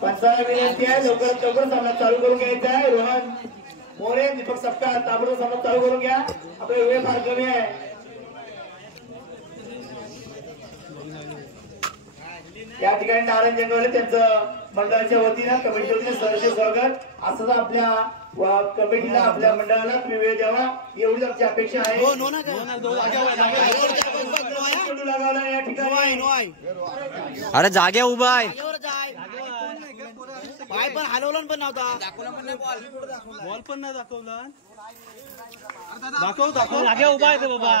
पंचाला विनंती आहे लवकरात लवकर सामना चालू करून घ्यायचा आहे। रोहन मोरे दीपक सपकाळ ताबडतोब सामना चालू करून घ्या, आपला वेळ फार कमी आहे। या ठिकाणी नारायण जंगवले त्यांचं मंडळाच्या वतीनं कमिटीच्या वतीने सहर्ष स्वागत। असंच आपल्या कमिटीला आपल्या मंडळाला तुम्ही वेळ द्यावा एवढीच आमची अपेक्षा आहे। या ठिकाणी अरे जागे उभा आहे, पाय पण हलवलं पण नव्हता, बॉल पण नाही दाखवला। दाखव जागे उभा आहे बाबा,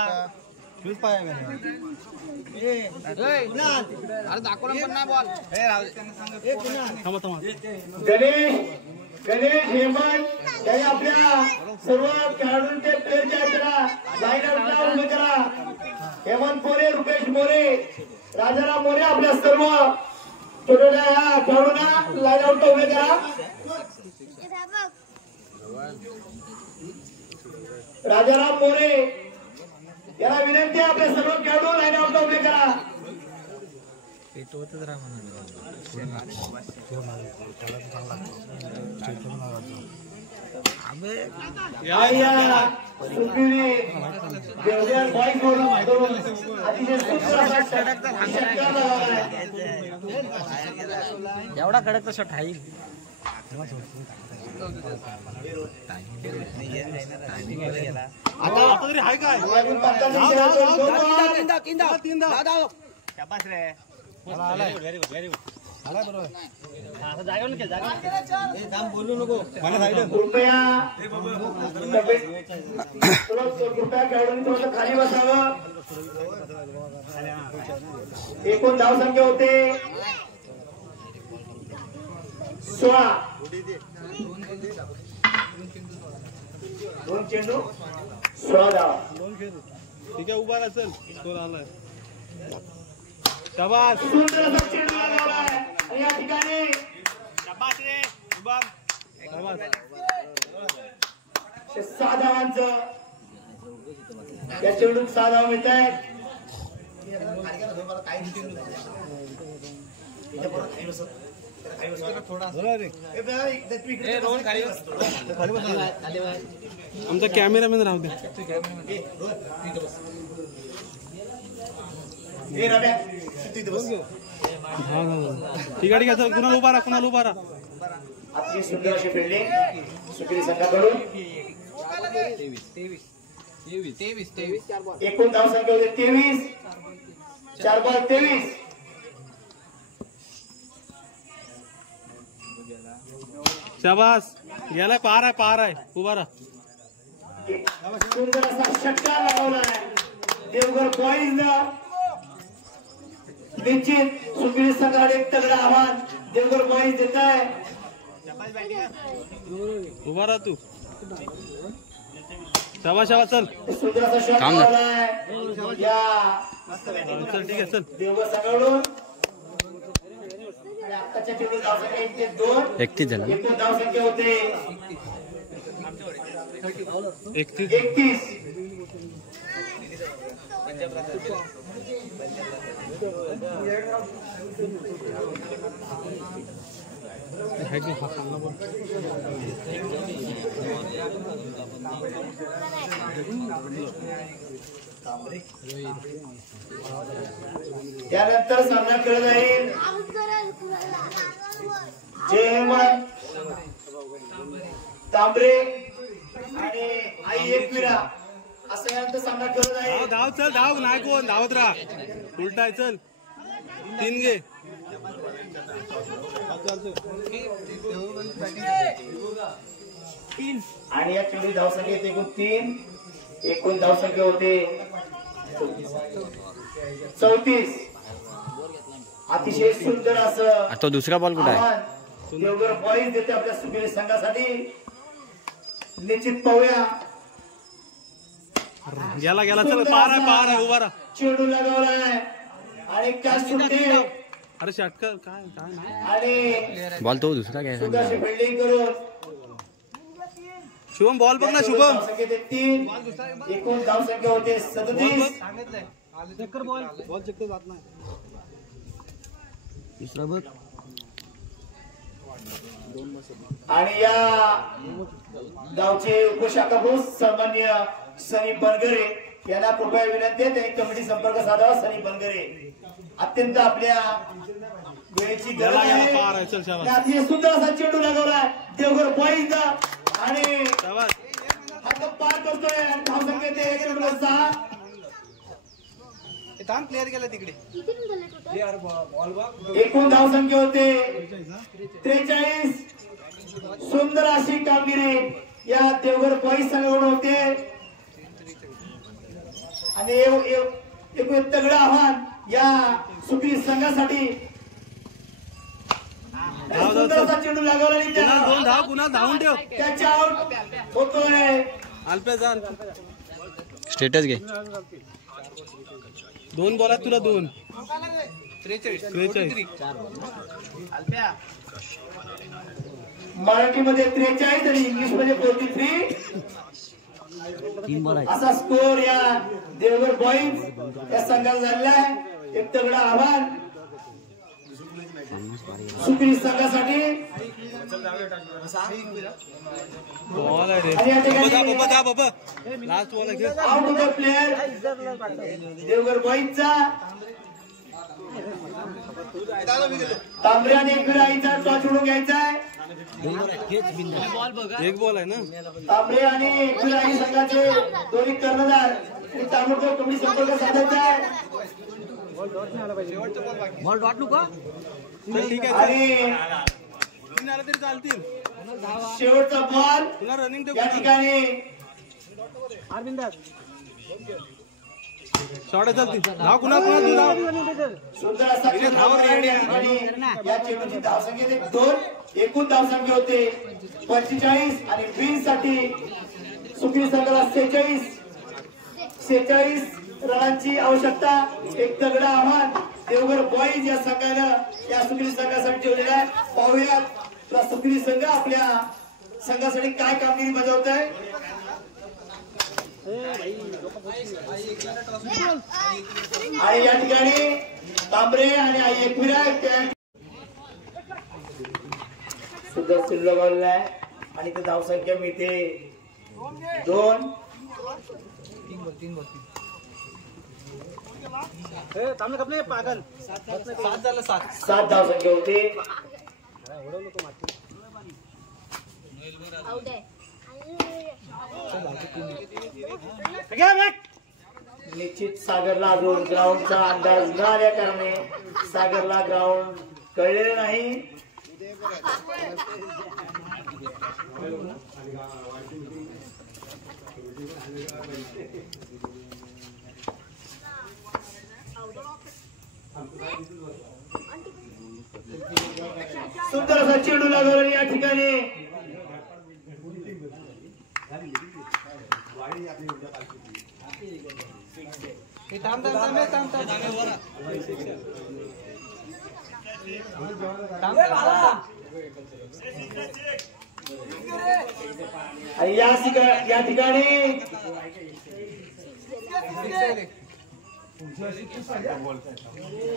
अरे दाखवलं पण नाही बॉल। गणेश हेमंत यांनी आपल्या सर्व खेळाडूंचे प्लेयरच्या त्याला लाईन आउटला उभे करा। हेमंत मोरे, रुपेश मोरे, राजाराम मोरे आपल्या सर्व छोट्या या खेळाडूंना लाईन आउटला उभे करा। राजाराम मोरे याला विनंती आहे आपले सर्व खेळाडू लाईन आउटला उभे करा। एवढा कडक शॉट आहे। कृपया खेळाडूंनी थोडं खाली बसावं। एकूण धाव संख्या होते 16, 2 चेंडू 16 धाव। ठीक आहे, उभा राहा, चल स्कोर आलाय। शाबास, सुंदर असा चेंडू लागलाय या ठिकाणी। शाबास रे, उभा, शाबास। 6 धावांचं या चेंडूत 6 धाव मिळत आहेत। आमचा कॅमेरामॅन राहू दे। ठीक आहे, चल कुणाला उभा राहा, कुणाला उभा राहा। अतिशय सुंदर अशी फिल्डिंग सुखी संघाकडून। एकूण धाव संख्या होते 23, 4 बॉल 23। शाबास, गेला, पार आहे, पार आहे, उभा राहा। सुंदर असा षटकार लगावला आहे देवघर बॉईज। निश्चित सुखी संघाला एक तगडा आव्हान देवघर बॉईज देत आहे। उभा राहा तू, शाबास शाबास, चल सुंदर असा शॉट लावला आहे या चल, ठीक आहे, चल देवघर संघाकडून। आताच्या चेंडूत धाव संख्या 1-2, 31 झाला। एकूण धाव संख्या होते 31। त्यानंतर सामना खेळला जाईल जय हेमंत तांबरे आणि आई एकविरा असं यानंतर सामना खेळला जाईल। धाव, चल धाव, नाही कोण धावत राहा, उलटाय, चल 3 घे। आणि या चेंडू धाव संख्या एकूण 3, एकूण धाव संख्या होते 34। अतिशय सुंदर असं तो दुसरा बॉल कुठे आहे? देवघर बॉईज देते आपल्या सुखी संघासाठी। निश्चित पाहूया, गेला गेला, चल पार आहे, पार आहे, उभा राहा। चेंडू लगावलाय आणि कॅच सुटते। अरे षटकार काय काय नाही, आणि बॉल तो दुसरा घ्यायचा। सुंदर फिल्डिंग करून शुभम बॉल बघ ना, शुभम। 3, एकूण धाव संख्या होते 37। बॉल चेक कर, बॉल चेक जात नाही। दुसरा बघ। आणि या गावचे उपशाखाप्रमुख सन्माननीय सनी बनगरे यांना कृपया विनंती आहे त्यांनी कमिटी संपर्क साधावा. सनी बनगरे अत्यंत आपल्या वेळेची गरज आहे. अतिशय सुंदर असा चेंडू लागवलाय देवघर बॉईज आणि हात पार करतोय आणि धावसंख्या ते 1-6. प्लेअर गेला तिकडे. एकूण धावसंख्या होते 43. सुंदर अशी कामगिरी या देवघर बॉईज संघाकडून होते आणि एक तगडं आव्हान या सुखी संघासाठी. सुंदरचा चेंडू लागवला आणि धावून ठेव. त्याच्या आउट होतोय. अल्पेजान स्टेटस घे. 2 बॉलात तुला 2. 43. मराठीमध्ये 43 आणि इंग्लिश मध्ये 43 असा स्कोर या देवघर बॉईज या संघाला झालेला आहे. एक तगडं आव्हान सुखी संघासाठी. बॉल आहे रे. आणि या ठिकाणी बाबा लास्ट बॉल आहे. आउट ऑफ द प्लेअर देवघर बॉईजचा तांबरे आणि एकविराईचा टॉच उडून घ्यायचा आहे. एक बॉल आहे ना. तांबरे आणि एकविराई संघाचे दोन्ही कर्णधार ताबडतोब कमिटी संपर्क साधायचा आहे. बॉल वाटलो का? ठीक आहे. आणि तरी चालतील. शेवटचा बॉल तुला रनिंग या ठिकाणी शॉर्ट चालतील. धाव कुणा सुंदर असा या चेंडूची धावसंख्या 2. एकूण धावसंख्या होते 45 आणि 20 साठी सुखी संघाला 46 रनांची आवश्यकता. एक तगडं आव्हान देवघर बॉईज या संघानं या सुखी संघासाठी ठेवलेलं आहे. पाहूयात सुखी संघ आपल्या संघासाठी काय कामगिरी बजावत आहे. आणि या ठिकाणी तांबरे आणि आई एकविरा सुद्धा शिल्लक लागलेला आहे आणि ते धावसंख्या मिळते 2. 7 धावसंख्या होते. निश्चित सागरला अजून ग्राउंडचा अंदाज न आल्या कारणे सागरला ग्राउंड कळलेलं नाही. सुंदर असा चेंडू लागवला या ठिकाणी या ठिकाणी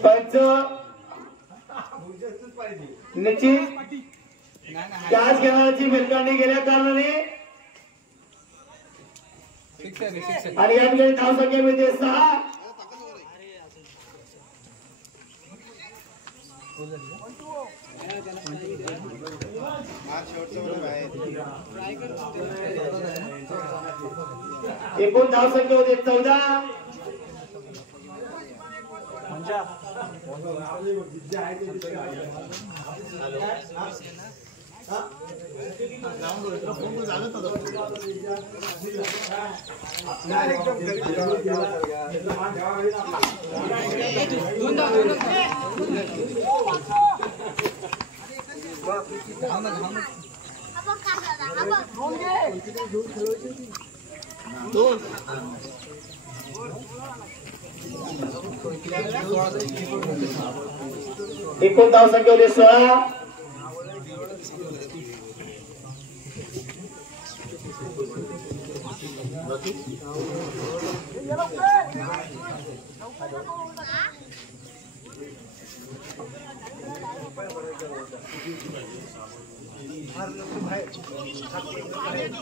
पंच निश्चित कॅच घेण्याची मिरकांडी गेल्या कारणाने आणि या ठिकाणी धावसंख्येमध्ये 6. एकूण धावसंख्या होते 14. एकूण धावसंख्या होते 16.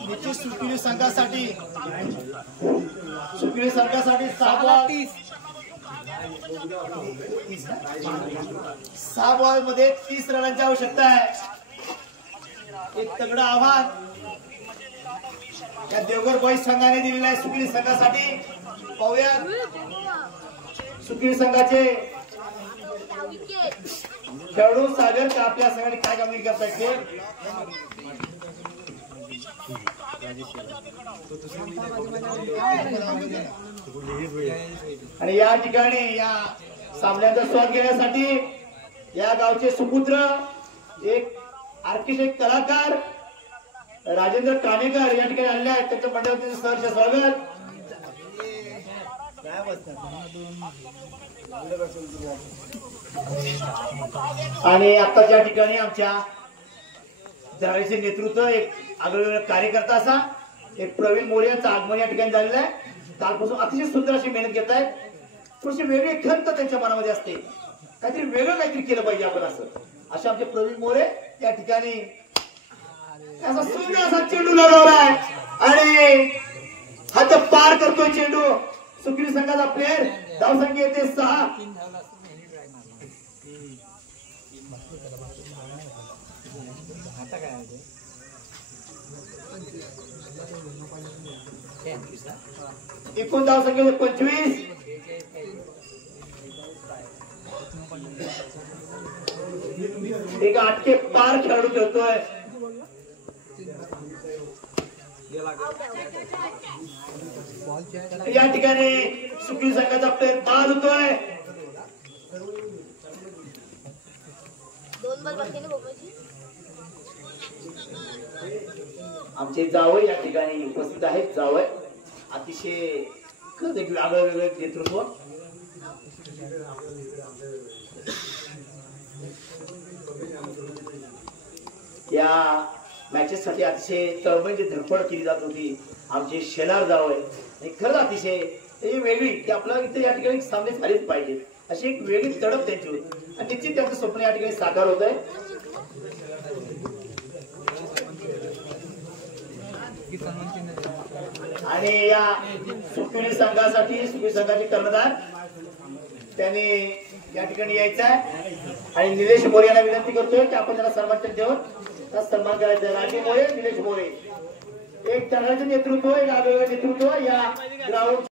निश्चित सुकिली संघासाठी 6 बॉल मध्ये 30 रनांची आवश्यकता आहे. एक तगडं आव्हान या देवघर बॉईज संघाने दिलेलं आहे सुकिली संघासाठी. पाहूया सुकिली संघाचे खेळाडू सागर का आपल्या संघाने काय कामगिरी करतायत ते. आणि या ठिकाणी या सामन्याचा स्वाद घेण्यासाठी या गावचे सुपुत्र एक आर्किटेक्ट कलाकार राजेंद्र काणेकर या ठिकाणी आलेले आहेत. त्यांच्या मंडळाचे सहर्ष स्वागत. आणि आता ज्या ठिकाणी आमच्या धराळीचे नेतृत्व एक आगळेवेगळे कार्यकर्ता असा एक प्रवीण मोरे यांचं आगमन या ठिकाणी झालेलं आहे. कालपासून अतिशय सुंदर अशी मेहनत घेत आहेत. थोडीशी वेगळी खंत त्यांच्या मनामध्ये असते, काहीतरी वेगळं काहीतरी केलं पाहिजे आपण असं. असे आमचे प्रवीण मोरे या ठिकाणी असा सुंदर असा चेंडू लगावलाय आणि हात पार करतोय चेंडू. सुकिली संघाचा प्लेअर. धावसंख्या येते 6. एकूण धावसंख्या 25. एक 8 के पार खेळाडू खेळतोय. या ठिकाणी सुकिली संघाचा प्लेअर बाद होतोय. आमचे जावई या ठिकाणी उपस्थित आहेत. जावई अतिशय वेगळं वेगळं नेतृत्व. या मॅचेस साठी अतिशय तळमळीची धडपड केली जात होती. आमचे शेलार जावई खरंच अतिशय वेगळी की आपल्याला इथे या ठिकाणी सामने झालेच पाहिजे अशी एक वेगळी तडप त्यांची होती. आणि निश्चित त्यांचं स्वप्न या ठिकाणी साकार होत आहे. आणि या सुकिली संघासाठी सुकिली संघाचे कर्णधार त्यांनी या ठिकाणी यायचं आहे. आणि निलेश मोरे यांना विनंती करतोय की आपण त्याला सन्मान देऊन सन्मान करायचा. राजे मोरे, निलेश मोरे एक तळाचे नेतृत्व, एक आगळं नेतृत्व या ग्राउंड